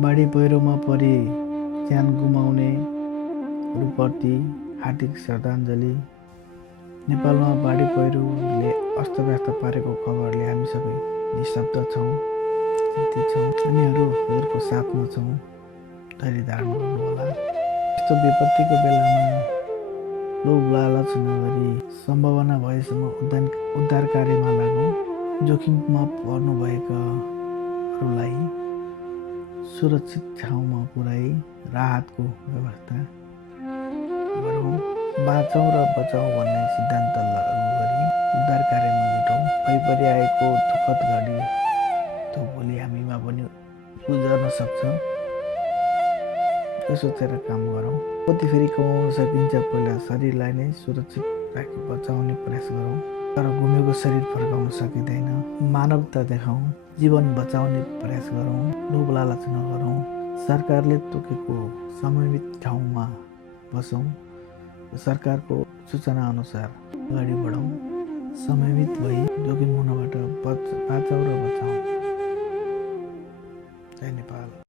बाढी पहिरोमा परी ज्यान गुमाउनेहरूप्रति हार्दिक श्रद्धाञ्जली। नेपालमा बाढी पहिरोले अस्तव्यस्त पारेको खबरले हामी सबै निशब्द छौँ, चिन्तित छौँ। हामीहरू हजुरको साथमा छौँ, धैर्य धारण गर्नुहोला। यस्तो विपत्तिको बेलामा लोभ लालच नगरी सम्भावना भएसम्म उद्धार कार्यमा लागौँ। जोखिममा पर्नुभएकाहरूलाई सुरक्षित ठाउँमा पुर्याई राहतको व्यवस्था गरौँ। बाँचौँ र बचाउँ भन्ने सिद्धान्त लागू गरी उद्धार कार्यमा जुटौँ। भइपरि आएको दुःखद घडी त्यो भोलि हामीमा पनि गुज्रन सक्छ। यो सोचेर काम गरौँ। कति फेरि कमाउन सकिन्छ, पहिला शरीरलाई नै सुरक्षित राखी बचाउने प्रयास गरौँ। तर गुमेको शरीर फर्काउन सकिँदैन। मानवता देखाउँ, जीवन बचाउने प्रयास गरौँ, लोभ लालच नगरौँ। सरकारले तोकेको समयमित ठाउँमा बसौँ। सरकारको सूचना अनुसार अगाडि बढौँ। समयमित भई जोखिम हुनबाट बाँचौँ र बचाउँ। जय नेपाल।